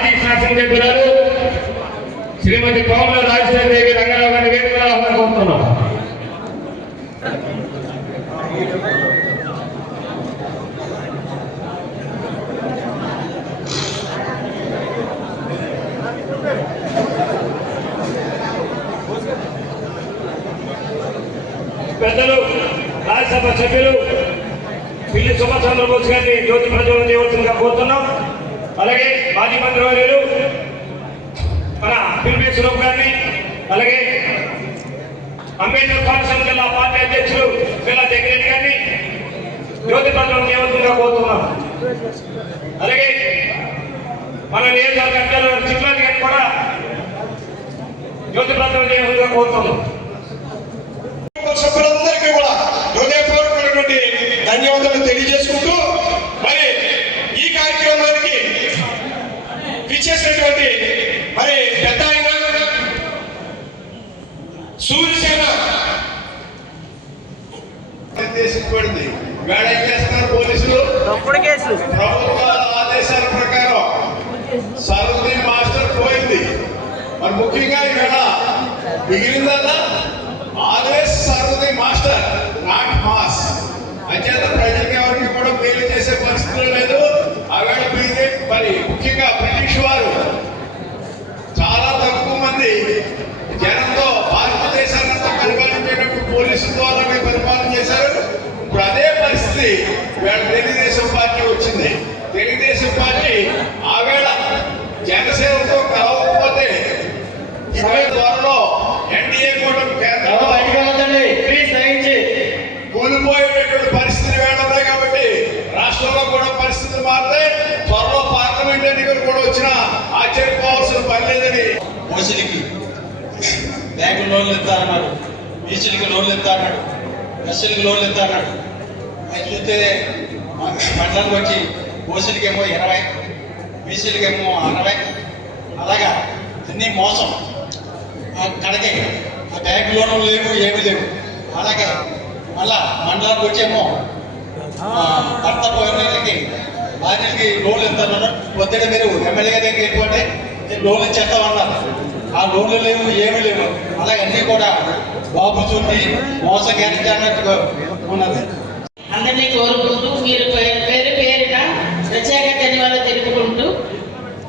మాజీ శాసనసభ్యురాలు శ్రీమతి కోమల రాజశేఖర దేవి రంగారావు గారిని వేదికగా ఆహ్వానం కోరుతున్నాం. పెద్దలు రాజ్యసభ సభ్యులు పిల్లి సుభాష్ చంద్రబోస్ గారిని జ్యోతి ప్రజ్వలన చేయవలసిందిగా కోరుతున్నాం. అలాగే మాజీ మంత్రివర్యులు మన పిల్పే స్వరూప్ గారిని అలాగే అంబేద్కర్ కోనసీమ జిల్లా పార్టీ అధ్యక్షులు పిల్ల జగ్గిరెడ్డి గారిని జ్యోతి ప్రజ్వలన చేయవలసిందిగా కోరుతున్నాం. అలాగే మన నియోజకవర్గ అధ్యక్షులు గారిని కూడా జ్యోతి ప్రజ్వలన చేయవలసిందిగా కోరుతున్నాం. సభ్యులందరికీ కూడా హృదయపూర్వకమైనటువంటి ధన్యవాదాలు తెలియజేసుకుంటూ మరి ఈ కార్యక్రమానికి విచ్చేసినటువంటి మరి పెద్ద ఆయన సూర్యసేన. నిర్దేశించబడింది వేడ ఏం చేస్తున్నారు పోలీసులు? తప్పుడు కేసులు. ప్రభుత్వ ఆదేశాల ప్రకారం సరస్వతి మాస్టర్ పోయింది. మరి ముఖ్యంగా ఈవేళ మిగిలిందల్లా always Saraswati master not mass. అంచేత ప్రజలకు ఎవరికి కూడా మేలు చేసే పరిస్థితులు లేదు. ఆవేళ బీజేపీ మరి ముఖ్యంగా బ్రిటిష్ వారు చాలా తక్కువ మంది జనంతో భారతదేశాన్నంతా పరిపాలించేటప్పుడు పోలీసుల ద్వారానే పరిపాలన చేశారు ఇప్పుడు అదే పరిస్థితి వేళ తెలుగుదేశం పార్టీ వచ్చింది తెలుగుదేశం పార్టీ ఆవేళ జనసేనతో కలవకపోతే ఇరవై త్వరలో ఎన్డీఏ కూటమి కేంద్రంలో ప్లీజ్ దయించి కూలిపోయేటటువంటి పరిస్థితులు వేళ ఉన్నాయి కాబట్టి రాష్ట్రంలో కూడా పరిస్థితులు మారుతాయి త్వరలో పార్లమెంట్ ఎన్నికలు కూడా వచ్చినా ఆశ్చర్యపోవాల్సిన పని లేదని ఓసీలకి బ్యాంకు లోన్లు ఇస్తా అన్నాడు బీసీలకి లోన్లు ఇస్తా అన్నాడు ఎస్సీలకి లోన్లు ఇస్తా అన్నాడు అది చూస్తే మండలానికి వచ్చి ఓసీలకేమో ఇరవై బీసీలకేమో అరవై. అలాగా అన్నీ మోసం. కడకే ఆ బ్యాంకు లోన్లు లేవు ఏమీ లేవు. అలాగే మళ్ళా మండలానికి వచ్చేమో భర్త పోయిన వాళ్ళకి భార్యలకి లోన్లు ఇస్తున్నారు వద్దడి మీరు ఎమ్మెల్యే గారి దగ్గరికి వెళ్ళిపోతే నేను లోన్లు ఇచ్చేస్తామన్నారు. ఆ లోన్లు లేవు ఏమీ లేవు. అలాగే అన్నీ కూడా బాబు చూసి మోసం గ్యారెంటీ అన్నట్టుగా ఉన్నది. అందరినీ కోరుకుంటూ మీరు పేరు పేరున ప్రత్యేక ధన్యవాదాలు తెలుపుకుంటూ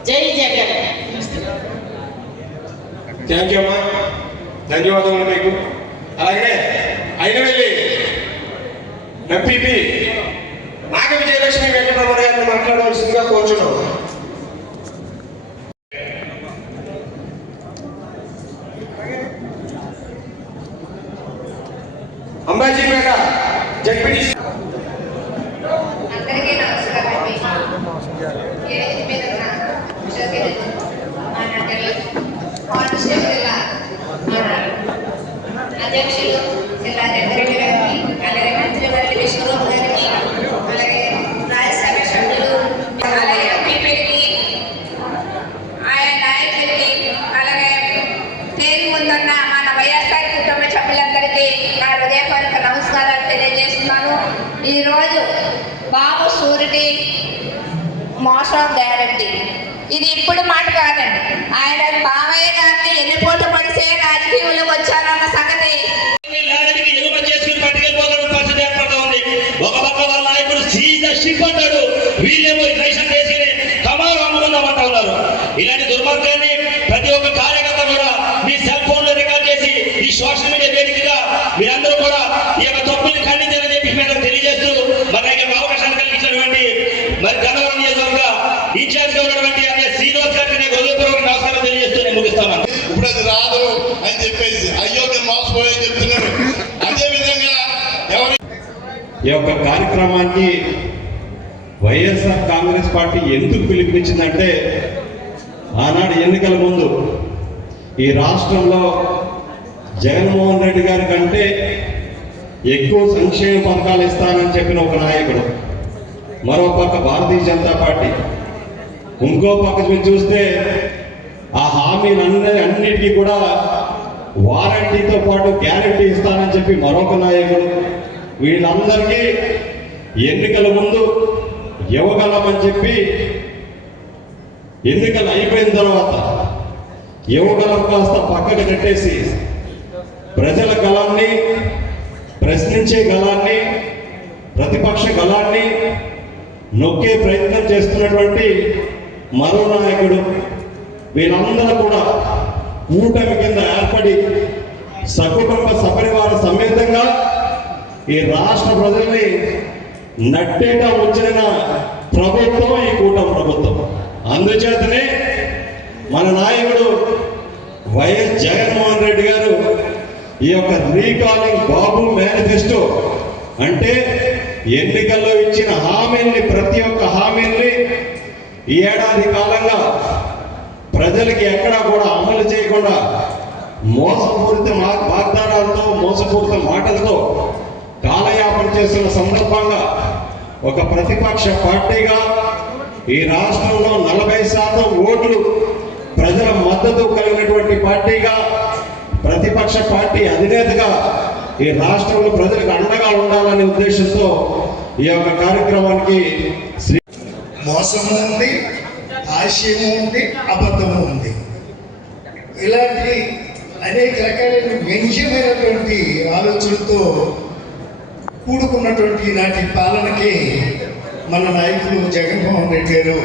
జై జగన్. థ్యాంక్ యూ అమ్మా. ధన్యవాదములు మీకు. అలాగే అయిన వెళ్ళి ఎంపీపీ నాగ విజయలక్ష్మి వెంకటరమణ గారిని మాట్లాడవలసిందిగా కోరుచున్నాం. జడ్పీటీసీ అందరికీ నమస్కారం అండి వేదిక మీద ఉన్న సభ్యులు, మన తెలుగు కానిస్టేబుల్ జిల్లా మన అధ్యక్షులు జిల్లా రెడ్డి గారికి అలాగే మంత్రివర్యులు విష్ణుబాబు గారికి అలాగే రాజ్యసభ సభ్యులు అలాగే ఎంపీపీకి ఆయన నాయకులకి అలాగే పేరు ముందున్న మన వైఎస్ఆర్ కుటుంబ సభ్యులందరికీ నా హృదయపూర్వక నమస్కారాలు తెలియజేస్తున్నాను ఈరోజు బాబు సూరిటీ మోసం గ్యారంటీ ఇది ఇప్పుడు మాట కాదండి ఆయన బావయ్య గారిని ఎన్ని పూట పడితే రాజకీయంలో వచ్చారన్న సంగతి లారీకి ఎగుమతి చేసుకుని పట్టుకెళ్ళిపోతున్న పరిస్థితి ఏర్పడుతూ ఉంది ఒక పక్క వాళ్ళ నాయకుడు సీజ్ షిప్ అంటాడు వీళ్ళేమో రేషన్ చేసుకుని కమాలు అమ్ముకుందామంటా ఉన్నారు ఇలాంటి దుర్మార్గాన్ని ప్రతి ఒక్క కార్యకర్త కూడా మీ సెల్ ఫోన్లో రికార్డ్ చేసి ఈ సోషల్ మీడియా వేదికగా మీరందరూ కూడా ఈ యొక్క తప్పుల్ని ఖండించాలని చెప్పి మీద తెలియజేస్తూ మరి ఈ యొక్క అవకాశాన్ని కలిగించినటువంటి మరి గన్నవరం నియోజకవర్గ ఇన్ఛార్జ్గా ఉన్నటువంటి అనే శ్రీనివాస్ గారికి నేను హృదయపూర్వక నమస్కారం తెలియజేస్తూ నేను ముగిస్తాను ఇప్పుడు అది రాదు అని చెప్పేసి అయ్యో నేను మోసపోయని చెప్తున్నాను అదే విధంగా ఎవరి ఈ యొక్క కార్యక్రమానికి వైఎస్ఆర్ కాంగ్రెస్ పార్టీ ఎందుకు పిలిపించిందంటే ఆనాడు ఎన్నికల ముందు ఈ రాష్ట్రంలో జగన్మోహన్ రెడ్డి గారి కంటే ఎక్కువ సంక్షేమ పథకాలు ఇస్తానని చెప్పిన ఒక నాయకుడు మరో పక్క భారతీయ జనతా పార్టీ. ఇంకో పక్క చూస్తే ఆ హామీలన్నీ అన్నిటికీ కూడా వారంటీతో పాటు గ్యారంటీ ఇస్తానని చెప్పి మరొక నాయకుడు వీళ్ళందరికీ ఎన్నికల ముందు ఇవ్వగలమని చెప్పి ఎన్నికలు అయిపోయిన తర్వాత యువగలం కాస్త పక్కకు నెట్టేసి ప్రజల గలాన్ని ప్రశ్నించే గలాన్ని ప్రతిపక్ష గలాన్ని నొక్కే ప్రయత్నం చేస్తున్నటువంటి మరో నాయకుడు వీళ్ళందరూ కూడా కూటమి కింద ఏర్పడి సకుటుంబ సపరివార సమేతంగా ఈ రాష్ట్ర ప్రజల్ని నట్టేట వచ్చిన ప్రభుత్వం ఈ కూటమి ప్రభుత్వం. అందుచేతనే మన నాయకుడు వైఎస్ జగన్మోహన్ రెడ్డి గారు ఈ యొక్క రీకాలింగ్ బాబు మేనిఫెస్టో అంటే ఎన్నికల్లో ఇచ్చిన హామీల్ని ప్రతి ఒక్క హామీల్ని ఈ ఏడాది కాలంగా ప్రజలకి ఎక్కడా కూడా అమలు చేయకుండా మోసపూరిత మా- వాగ్దానాలతో మోసపూరిత మాటలతో కాలయాపన చేసిన సందర్భంగా ఒక ప్రతిపక్ష పార్టీగా ఈ రాష్ట్రంలో నలభై శాతం ఓట్లు ప్రజల మద్దతు కలిగినటువంటి పార్టీగా ప్రతిపక్ష పార్టీ అధినేతగా ఈ రాష్ట్రంలో ప్రజలకు అండగా ఉండాలనే ఉద్దేశంతో ఈ యొక్క కార్యక్రమానికి శ్రీ మోసము ఉంది ఆశయము ఉంది అబద్ధము ఉంది. ఇలాంటి అనేక రకాలైన వ్యంగ్యమైనటువంటి ఆలోచనలతో కూడుకున్నటువంటి ఈనాటి పాలనకి మన నాయకులు జగన్మోహన్ రెడ్డి గారు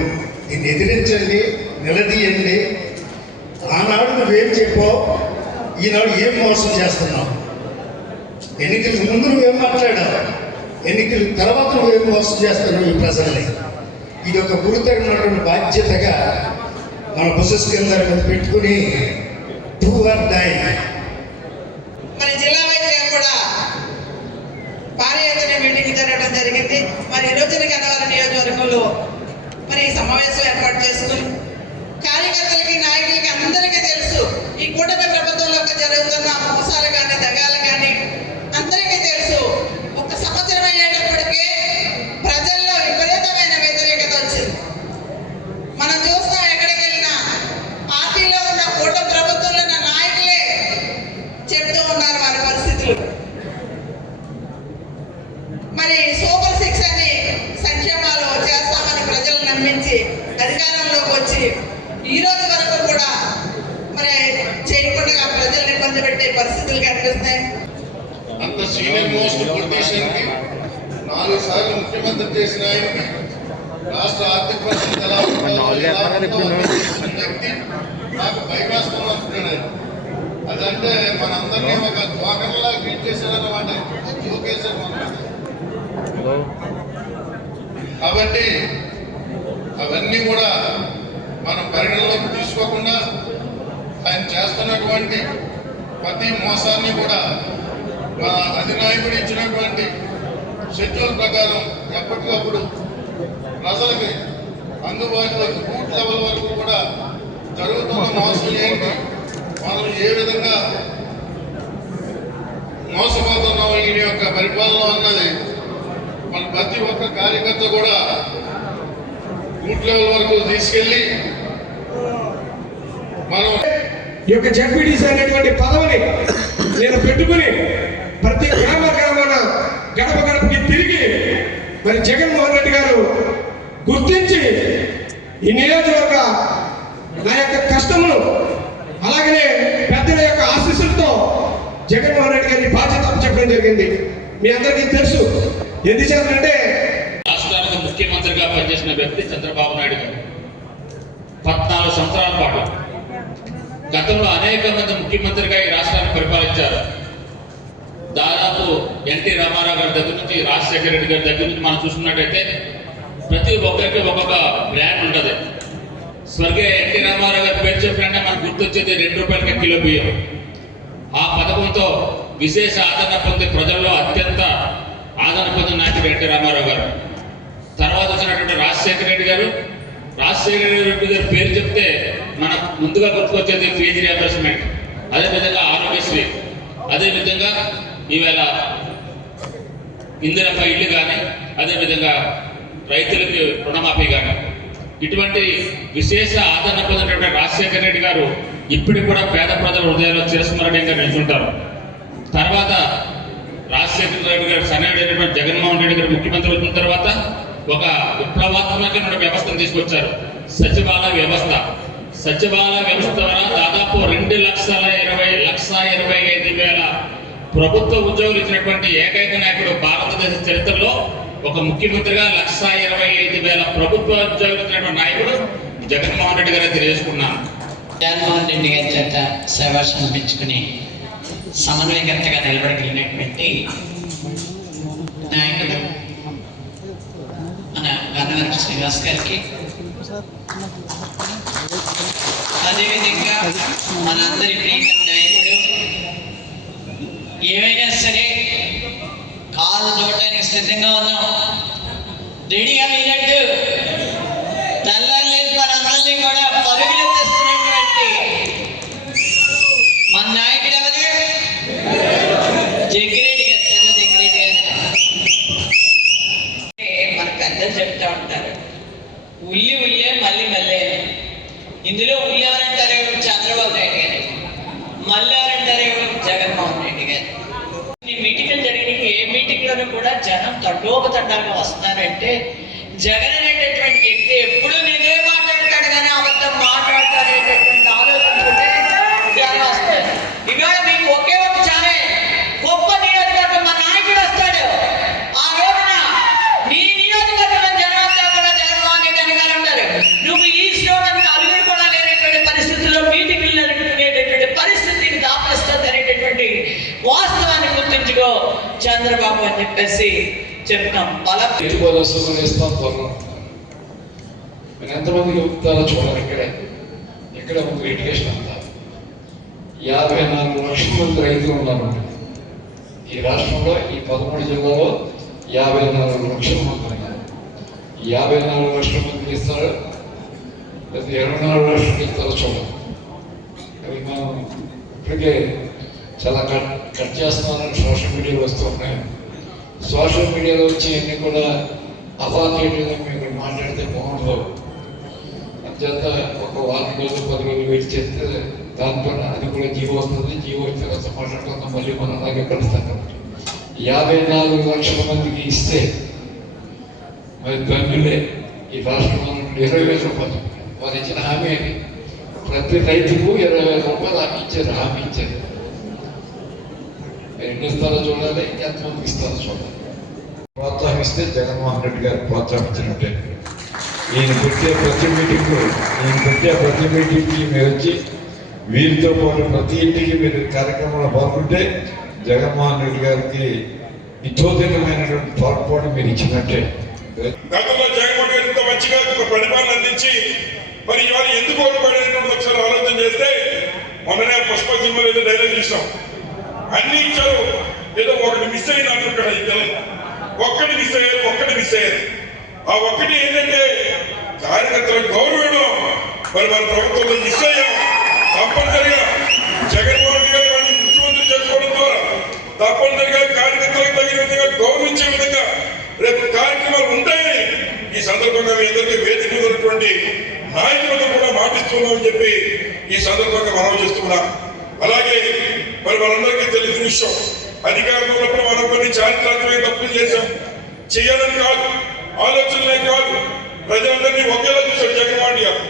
దీన్ని ఎదిరించండి నిలదీయండి. ఆనాడు నువ్వేం చెప్పావు? ఈనాడు ఏం మోసం చేస్తున్నావు? ఎన్నికలకు ముందు నువ్వేం మాట్లాడావు? ఎన్నికల తర్వాత నువ్వేం మోసం చేస్తున్నావు ఈ ప్రజల్ని? ఇది ఒక గురుతరమైనటువంటి బాధ్యతగా మన బుసెస్ కింద మీద పెట్టుకుని టూ ఆర్ డై. మన జిల్లా వైద్యం కూడా భారీ మీటింగ్ జరగడం జరిగింది. మరి ఈ రోజున గన్నవరం నియోజకవర్గంలో మరి ఈ సమావేశం ఏర్పాటు చేసుకుని కార్యకర్తలకి నాయకులకి అందరికీ తెలుసు ఈ కూటమి ప్రభుత్వంలో జరుగుతున్న మోసాలు కానీ దగాలు కానీ అందరికీ తెలుసు. ఒక సంవత్సరం అయ్యేటప్పటికే ప్రజల్లో విపరీతమైన వ్యతిరేకత వచ్చింది మనం చూస్తాం ఎక్కడికి వెళ్ళినా పార్టీలో ఉన్న కూటమి ప్రభుత్వంలో ఉన్న నాయకులే చెప్తూ ఉన్నారు వారి పరిస్థితులు మరి సూపర్ సిక్స్ అని సంక్షేమాలు చేస్తామని ప్రజలు నమ్మించి అధికారంలోకి వచ్చి ఈ రోజు వరకు కూడా మరి చేయకుండా ప్రజల్ని ఇబ్బంది పెట్టే పరిస్థితులు కనిపిస్తున్నాయి అంత సీనియర్ మోస్ట్ పొలిటీషియన్కి నాలుగు సార్లు ముఖ్యమంత్రి చేసిన ఆయనకి రాష్ట్ర ఆర్థిక పరిస్థితి ఎలా వ్యక్తి నాకు అంటున్నాడు ఆయన. అదంటే మనందరినీ ఒక ద్వాకర్లా ట్రీట్ చేశారన్నమాట. మనం కాబట్టి అవన్నీ కూడా మనం పరిగణలోకి తీసుకోకుండా ఆయన చేస్తున్నటువంటి ప్రతి మోసాన్ని కూడా మా అధినాయకుడు ఇచ్చినటువంటి షెడ్యూల్ ప్రకారం ఎప్పటికప్పుడు ప్రజలకి అందుబాటులో రూట్ లెవెల్ వరకు కూడా జరుగుతున్న మోసం ఏంటి? మనం ఏ విధంగా మోసపోతున్నాం ఈయన యొక్క పరిపాలన అన్నది మన ప్రతి ఒక్క కార్యకర్త కూడా రూట్ లెవెల్ వరకు తీసుకెళ్ళి మనం ఈ యొక్క జడ్పీటీసీ అనేటువంటి పదవిని నేను పెట్టుకుని ప్రతి గ్రామ గ్రామాన గడప గడపకి తిరిగి మరి జగన్మోహన్ రెడ్డి గారు గుర్తించి ఈ నియోజకవర్గ నా యొక్క కష్టమును అలాగనే పెద్దల యొక్క ఆశీస్సులతో జగన్మోహన్ రెడ్డి గారి బాధ్యత చెప్పడం జరిగింది. మీ అందరికీ తెలుసు. ఎందుచేతంటే రాష్ట్రానికి ముఖ్యమంత్రిగా పనిచేసిన వ్యక్తి చంద్రబాబు నాయుడు గారు. పద్నాలుగు సంవత్సరాల పాటు గతంలో అనేక మంది ముఖ్యమంత్రిగా ఈ రాష్ట్రాన్ని పరిపాలించారు. దాదాపు ఎన్టీ రామారావు గారి దగ్గర నుంచి రాజశేఖర రెడ్డి గారి దగ్గర నుంచి మనం చూసుకున్నట్టయితే ప్రతి ఒక్కరికి ఒక్కొక్క బ్రాండ్ ఉంటుంది. స్వర్గీయ ఎన్టీ రామారావు గారి పేరు చెప్పినంటే మనకు గుర్తొచ్చేది రెండు రూపాయలకి కిలో బియ్యం. ఆ పథకంతో విశేష ఆదరణ పొంది ప్రజల్లో అత్యంత ఆదరణ పొందిన నాయకుడు ఎన్టీ రామారావు గారు. తర్వాత వచ్చినటువంటి రాజశేఖర రెడ్డి గారు. రాజశేఖర రెడ్డి గారి పేరు చెప్తే మన ముందుగా గుర్తుకొచ్చేది ఫీజు రియంబర్స్మెంట్ అదేవిధంగా ఆరోగ్యశ్రీ. అదేవిధంగా ఈవేళ ఇందిరమ్మ ఇల్లు కానీ అదేవిధంగా రైతులకి రుణమాఫీ కానీ ఇటువంటి విశేష ఆదరణ పొందినటువంటి రాజశేఖర రెడ్డి గారు ఇప్పటికి కూడా పేద ప్రజల హృదయాల్లో చిరస్మరణీయంగా నిలుచుంటారు. తర్వాత రాజశేఖర రెడ్డి గారు సన్నయుడైనటువంటి జగన్మోహన్ రెడ్డి గారు ముఖ్యమంత్రి వచ్చిన తర్వాత ఒక విప్లవాత్మకమైన వ్యవస్థను తీసుకొచ్చారు. సచివాలయ వ్యవస్థ. సచివాలయ వ్యవస్థ ద్వారా దాదాపు రెండు లక్షల ఇరవై లక్ష ఇరవై ఐదు వేల ప్రభుత్వ ఉద్యోగులు ఇచ్చినటువంటి ఏకైక నాయకుడు భారతదేశ చరిత్రలో ఒక ముఖ్యమంత్రిగా లక్ష ఇరవై ఐదు వేల ప్రభుత్వ ఉద్యోగులు ఇచ్చినటువంటి నాయకుడు జగన్మోహన్ రెడ్డి గారు తెలియజేసుకున్నాను. జగన్మోహన్ రెడ్డి గారి చేత సేవా పెంచుకుని సమన్వయకర్తగా నిలబడగలిగినటువంటి నాయకుడు మన గన్నవరం శ్రీనివాస్ గారికి అదేవిధంగా మనందరి ప్రీతి నాయకుడు ఏమైనా సరే కాలు చూడటానికి సిద్ధంగా ఉన్నాం. రెడీగా మీరంటూ తెల్లారి మనందరినీ కూడా పరుగులెత్తిస్తున్నటువంటి మన నాయకుడు ఎవరు జగ్గిరెడ్డి గారు చిన్న జగ్గిరెడ్డి గారు అంటే మన పెద్దలు చెప్తా ఉంటారు ఉల్లి ఉల్లే మళ్ళీ మళ్ళీ అని. ఇందులో ఉల్లి ఎవరంటారు చంద్రబాబు నాయుడు గారు మళ్ళీ ఎవరంటారు జగన్మోహన్ రెడ్డి గారు ఈ మీటింగ్లు జరిగిన ఏ మీటింగ్లోనూ కూడా జనం తండోపతండాలుగా వస్తున్నారంటే జగన్ అనేటటువంటి వ్యక్తి ఎప్పుడు నిజమే మాట్లాడతాడు కానీ అబద్ధం మాట్లాడతాడు అనేటటువంటి ఆలోచించుకుంటే జనం వస్తారు ఇవాళ మీకు ఒకే ఒక చాలే గొప్ప నియోజకవర్గం మా నాయకుడు వస్తాడు ఆ రోజున నీ నియోజకవర్గం జనం అంతా కూడా జగన్మోహన్ రెడ్డి వెనకాల ఉంటారు నువ్వు ఈ శ్లోకానికి అలుగురు కూడా లేనటువంటి పరిస్థితుల్లో మీటింగ్లు నడుపుకునేటటువంటి పరిస్థితిని దాపరిస్తుంది అనేటటువంటి వాస్తవాన్ని గుర్తుంచుకో చంద్రబాబు అని చెప్పేసి చెప్తాం బలం ఇస్తాం త్వరలో మీరు ఎంతమందికి చెప్తారో చూడాలి ఇక్కడే. ఇక్కడ ఒక ఎడ్యుకేషన్ అంతా? యాభై నాలుగు లక్షల మంది రైతులు ఉన్నారు. ఈ రాష్ట్రంలో ఈ పదమూడు జిల్లాలో యాభై నాలుగు లక్షల మంది ఉన్నారు. యాభై నాలుగు లక్షల మంది ఇస్తారు. లేదా ఇరవై నాలుగు లక్షలు ఇస్తారో చూడాలి. అవి మనం ఇప్పటికే చాలా కట్ కట్ చేస్తున్నారని సోషల్ మీడియా వస్తూ ఉన్నాయి. సోషల్ మీడియాలో వచ్చి అన్ని కూడా అథారిటేటివ్గా మీరు మాట్లాడితే బాగుండదు అంచేత ఒక వారం రోజులు పది రోజులు వెయిట్ చేస్తే దాంట్లో అది కూడా జీవో వస్తుంది జీవో వచ్చిన తర్వాత మాట్లాడుకుందాం మళ్ళీ మనం అలాగే కలుస్తాం కాబట్టి యాభై నాలుగు లక్షల మందికి ఇస్తే మరి ధన్యులే ఈ రాష్ట్రంలో నుండి ఇరవై వేల రూపాయలు వారు ఇచ్చిన హామీ అది ప్రతి రైతుకు ఇరవై వేల రూపాయలు హామీ ఇచ్చారు హామీ ఇచ్చారు మీరు ఎన్ని ఇస్తారో చూడాలి ఎంతమందికి ఇస్తారో చూడాలి ప్రోత్సహిస్తే జగన్మోహన్ రెడ్డి గారు ప్రోత్సహించినట్టే ఈయన పెట్టే ప్రతి మీటింగ్ ఈయన పెట్టే ప్రతి మీటింగ్కి మీరు వచ్చి వీరితో పాటు ప్రతి ఇంటికి మీరు కార్యక్రమంలో పాల్గొంటే జగన్మోహన్ రెడ్డి గారికి ఇచ్చోదితమైనటువంటి తోడ్పాటు మీరు ఇచ్చినట్టే. గతంలో జగన్మోహన్ రెడ్డి ఇంత మంచిగా ఒక పరిపాలన అందించి మరి ఇవాళ ఎందుకు ఓడిపోయినటువంటి ఒకసారి ఆలోచన చేస్తే మొన్ననే పుష్ప సినిమాలో ఏదో డైలాగ్ చూసాం అన్ని ఇచ్చారు. ఏదో ఒకటి మిస్ అయిన ఇక్కడ ఇద్దరు ఒక్కటి మిస్ అయ్యారు ఒక్కటి మిస్ అయ్యారు ఆ ఒక్కటి ఏంటంటే కార్యకర్తలకు గౌరవం మరి మన ప్రభుత్వంలో మిస్ అయ్యాం తప్పనిసరిగా జగన్మోహన్ రెడ్డి గారు ముఖ్యమంత్రి చేసుకోవడం ద్వారా తప్పనిసరిగా కార్యకర్తలకు తగిన విధంగా గౌరవించే విధంగా రేపు కార్యక్రమాలు ఉంటాయని ఈ సందర్భంగా మీ అందరికీ వేదిక మీద ఉన్నటువంటి నాయకులతో కూడా మాటిస్తున్నామని చెప్పి ఈ సందర్భంగా మనం చేస్తున్నాం. అలాగే మరి మనందరికీ తెలిసిన విషయం. అధికారంలో ఉన్నప్పుడు మనం కొన్ని చారిత్రాత్మక తప్పులు చేశాం. చేయాలని కాదు ఆలోచనలే కాదు. ప్రజలందరినీ ఒకేలా చూశాడు జగన్మోహన్ గారు.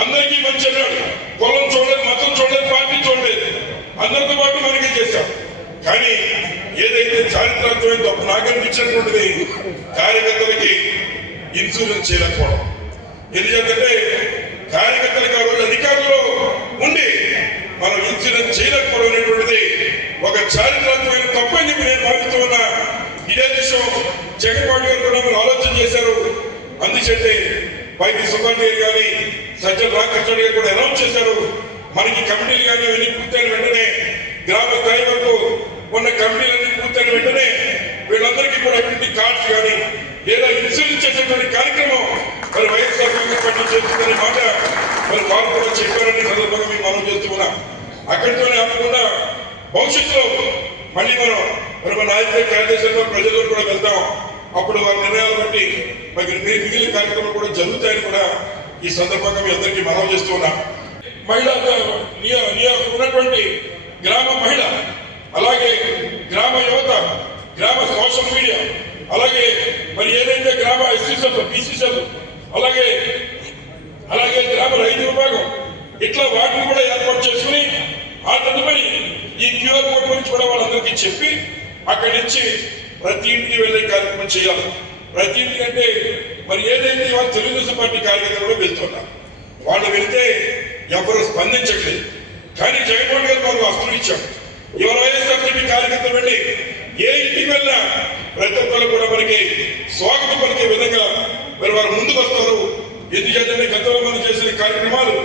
అందరికీ మంచి అన్నాడు. కులం చూడలేదు మతం చూడలేదు పార్టీ చూడలేదు. అందరితో పాటు మనకి చేశాం. కానీ ఏదైతే చారిత్రాత్మకమైన తప్పు నాకు అనిపించినటువంటిది కార్యకర్తలకి ఇన్సూరెన్స్ చేయలేకపోవడం. ఎందుకంటే కార్యకర్తలకు ఆ రోజు అధికారంలో ఉండి మనం ఇన్సూరెన్స్ చేయలేకపోవడం అనేటువంటిది ఒక చారిత్రాత్మకమైన తప్పని చెప్పి నేను భావిస్తూ ఉన్నా. ఇదే విషయం జగన్మోహన్ గారు కూడా మీరు ఆలోచన చేశారు. అందుచేతే వైద్య సుబ్బారెడ్డి గారు కానీ సజ్జన రామకృష్ణ గారు కూడా అనౌన్స్ చేశారు. మనకి కమిటీలు కానీ అవన్నీ పూర్తయిన వెంటనే గ్రామ స్థాయి వరకు ఉన్న కమిటీలన్నీ పూర్తయిన వెంటనే వీళ్ళందరికీ కూడా ఇంటి కార్డ్స్ కానీ లేదా ఇన్సూరెన్స్ చేసేటువంటి కార్యక్రమం మరి వైఎస్ఆర్ కాంగ్రెస్ పార్టీ చేస్తుందనే మాట మరి వారు కూడా చెప్పారని సందర్భంగా మేము మనం చేస్తున్నాం అక్కడితోనే ఆపకుండా భవిష్యత్తులో మళ్ళీ మనం మరి మన నాయకుల కార్యదర్శులు ప్రజల్లో కూడా వెళ్తాం. అప్పుడు వారి నిర్ణయాలు బట్టి మరి మిగిలిన కార్యక్రమాలు కూడా జరుగుతాయని కూడా ఈ సందర్భంగా మీ అందరికీ మనవి చేస్తున్నా మహిళ నియ- నియ- ఉన్నటువంటి గ్రామ మహిళ అలాగే గ్రామ యువత గ్రామ సోషల్ మీడియా అలాగే మరి ఏదైతే గ్రామ ఎస్సీసీలు బీసీసీలు అలాగే అలాగే గ్రామ రైతు విభాగం ఇట్లా వాటిని కూడా ఏర్పాటు చేసుకుని ఆ తదుపరి ఈ క్యూఆర్ కోడ్ గురించి కూడా వాళ్ళందరికీ చెప్పి అక్కడి నుంచి ప్రతి ఇంటికి వెళ్ళే కార్యక్రమం చేయాలి. ప్రతి ఇంటికి అంటే మరి ఏదైతే వాళ్ళు తెలుగుదేశం పార్టీ కార్యకర్తలు కూడా వెళ్తున్నారు. వాళ్ళు వెళ్తే ఎవరు స్పందించట్లేదు. కానీ జగన్మోహన్ గారు మాకు వస్తువులు ఇచ్చారు. ఇవాళ వైఎస్ఆర్సీపీ కార్యకర్తలు వెళ్ళి ఏ ఇంటికి వెళ్ళినా ప్రతి ఒక్కరు కూడా మనకి స్వాగతం పలికే విధంగా మరి వారు ముందుకు వస్తారు. ఎందుకంటే గతంలో మనం చేసిన కార్యక్రమాలు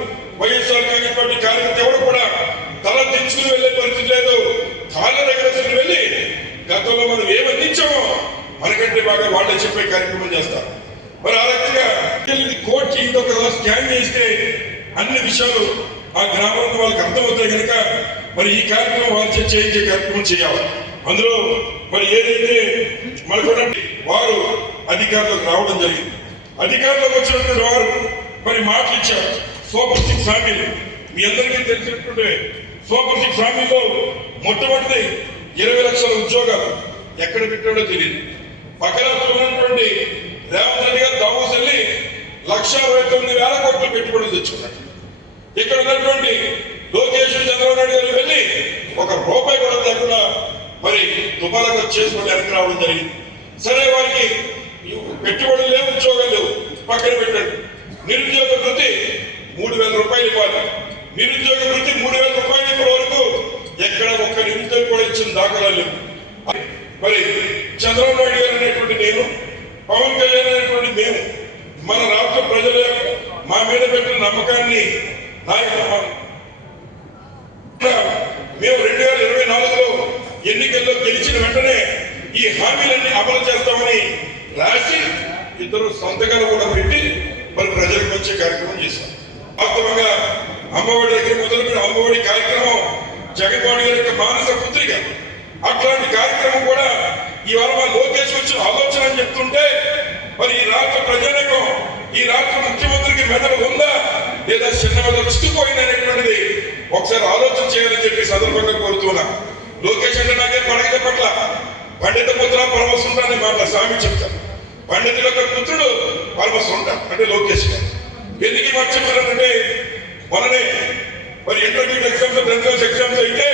వైఎస్ఆర్ కాంగ్రెస్ పార్టీ కార్యకర్త ఎవరు కూడా తల దించుకుని వెళ్ళే పరిస్థితి లేదు. కాళ్ళ దగ్గర వెళ్ళి గతంలో మనం ఏమందించామో అందించామో మనకంటే బాగా వాళ్ళే చెప్పే కార్యక్రమం చేస్తారు. మరి ఆ రకంగా కోర్టు ఇది ఒక స్కాన్ చేస్తే అన్ని విషయాలు ఆ గ్రామంలో వాళ్ళకి అర్థమవుతాయి కనుక మరి ఈ కార్యక్రమం వాళ్ళు చేయించే కార్యక్రమం చేయాలి. అందులో మరి ఏదైతే మనకు వారు అధికారులకు రావడం జరిగింది. అధికారంలోకి వచ్చినటువంటి వారు మరి మాటలు ఇచ్చారు సూపర్ సిక్స్ హామీలు మీ అందరికీ తెలిసినటువంటి సూపర్ సిక్స్ హామీలో మొట్టమొదటిది ఇరవై లక్షల ఉద్యోగాలు ఎక్కడ పెట్టాడో తెలియదు పక్కన ఉన్నటువంటి రేవంత్ రెడ్డి గారు దావోస్ వెళ్ళి లక్ష అరవై తొమ్మిది వేల కోట్లు పెట్టుబడులు తెచ్చుకున్నాడు. ఇక్కడ ఉన్నటువంటి లోకేష్ చంద్రబాబు నాయుడు గారు వెళ్ళి ఒక రూపాయి కూడా తగ్గకుండా మరి దుబాలకు చేసుకుని వెనక్కి రావడం జరిగింది. సరే వారికి పెట్టుబడులు లేవు ఉద్యోగాలు లేవు. పక్కన పెట్టాడు. నిరుద్యోగ వృత్తి మూడు వేల రూపాయలు ఇవ్వాలి. నిరుద్యోగ వృత్తి మూడు వేల రూపాయలు ఇప్పటి వరకు ఎక్కడ ఒక్క నిరుద్యోగం కూడా ఇచ్చిన దాఖలా లేవు. మరి చంద్రబాబు నాయుడు గారు అనేటువంటి నేను పవన్ కళ్యాణ్ అనేటువంటి మేము మన రాష్ట్ర ప్రజల యొక్క మా మీద పెట్టిన నమ్మకాన్ని నాయకులు మేము రెండు వేల ఇరవై నాలుగులో ఎన్నికల్లో గెలిచిన వెంటనే ఈ హామీలన్నీ అమలు చేస్తామని రాసి ఇద్దరు సంతకాలు కూడా పెట్టి మరి ప్రజలకు వచ్చే కార్యక్రమం చేశాం. వాస్తవంగా అమ్మఒడి దగ్గర మొదలుపెట్టిన అమ్మఒడి కార్యక్రమం జగన్మోహన్ గారి యొక్క మానస పుత్రిక. అట్లాంటి కార్యక్రమం కూడా ఇవాళ మా లోకేష్ వచ్చిన ఆలోచన అని చెప్తుంటే మరి ఈ రాష్ట్ర ప్రజలకు ఈ రాష్ట్ర ముఖ్యమంత్రికి మెదడు ఉందా? లేదా చిన్న మెదడు చిక్కుపోయింది అనేటువంటిది ఒకసారి ఆలోచన చేయాలని చెప్పి సందర్భంగా కోరుతున్నా. లోకేష్ అంటే నాకే పడగల పట్ల? పండిత పుత్ర పరమసుండ అనే మాట స్వామి చెప్తారు. పండితుల యొక్క పుత్రుడు పరమసుంట అంటే లోకేష్ గారు. ఎందుకు మర్చిపోయారంటే మొన్ననే మరి ఇంటర్మీడియట్ ఎగ్జామ్స్ టెన్త్ ఎగ్జామ్స్ అయితే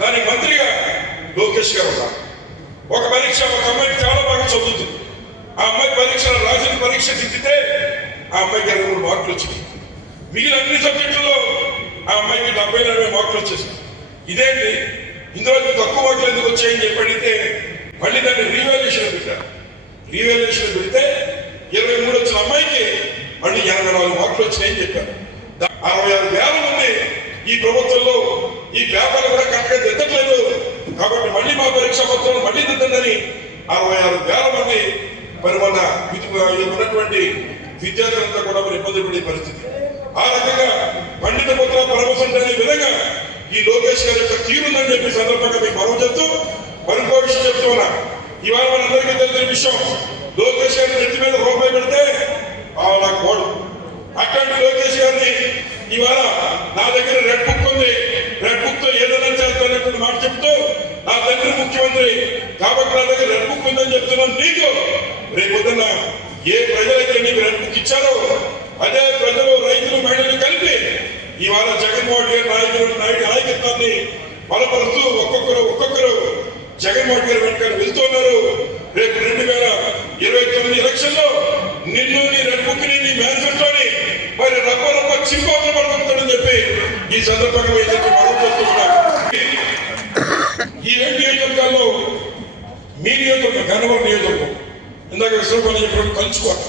దాని మంత్రిగా లోకేష్ గారు ఉన్నారు. ఒక పరీక్ష ఒక అమ్మాయి చాలా బాగా చదువుతుంది. ఆ అమ్మాయి పరీక్ష రాసిన పరీక్ష దిద్దితే ఆ అమ్మాయికి ఇరవై మూడు మార్కులు వచ్చినాయి. మిగిలిన అన్ని సబ్జెక్టుల్లో ఆ అమ్మాయికి డెబ్బై నలభై మార్కులు వచ్చేసాయి ఇదేంటి? ఇందులో తక్కువ మార్కులు ఎందుకు వచ్చాయని చెప్పి అడిగితే మళ్ళీ దాన్ని రీవాల్యుయేషన్ పెట్టారు. రీవాల్యుయేషన్ పెడితే ఇరవై మూడు వచ్చిన అమ్మాయికి మళ్ళీ ఎనభై నాలుగు మార్కులు వచ్చినాయని చెప్పారు. అరవై ఆరు వేల మంది ఈ ప్రభుత్వంలో ఈ పేపర్లు కూడా కరెక్ట్గా దిద్దట్లేదు. కాబట్టి మళ్ళీ మా పరీక్ష పత్రాలు మళ్ళీ దిద్దండి అరవై ఆరు వేల మంది మరి మన ఉన్నటువంటి విద్యార్థులంతా కూడా మరి ఇబ్బంది పడే పరిస్థితి. ఆ రకంగా పండిత పుత్ర పరమశంట అనే విధంగా ఈ లోకేష్ గారి యొక్క తీరుందని చెప్పి సందర్భంగా మీకు మనవి చెప్తూ మరికో విషయం చెప్తున్నా ఇవాళ మనందరికీ తెలిసిన విషయం లోకేష్ గారి నెత్తి మీద రూపాయి పెడితే ఆ నాకు అట్లాంటి లోకేష్ గారిని ఇవాళ నా దగ్గర రెడ్ బుక్ ఉంది. రెడ్ బుక్తో ఏదైనా చేస్తానటువంటి మాట చెప్తూ నా తండ్రి ముఖ్యమంత్రి కాబట్టి నా దగ్గర రెడ్ బుక్ ఉందని చెప్తున్నాను. నీకు రేపొద్దున ఏ ప్రజలైతే నీకు రెడ్ బుక్ ఇచ్చారో అదే ప్రజలు రైతులు మహిళలు కలిపి ఇవాళ జగన్మోహన్ గారి నాయకులు నాయకు నాయకత్వాన్ని బలపరుస్తూ ఒక్కొక్కరు ఒక్కొక్కరు జగన్మోహన్ గారి వెంట వెళ్తున్నారు. రేపు రెండు వేల ఇరవై తొమ్మిది ఎలక్షన్లో నిన్ను నీ రెడ్ బుక్ని నీ మేనిఫెస్టోని మరి రప్ప రప్ప చెప్పి ఈ సందర్భంగా మీ మనం చేస్తున్నాం ఈ రెండు నియోజకవర్గాల్లో మీ నియోజకవర్గం గన్నవరం నియోజకవర్గం. ఇందాక విశ్వపల్లి చెప్పినట్టు కలుసుకోవటం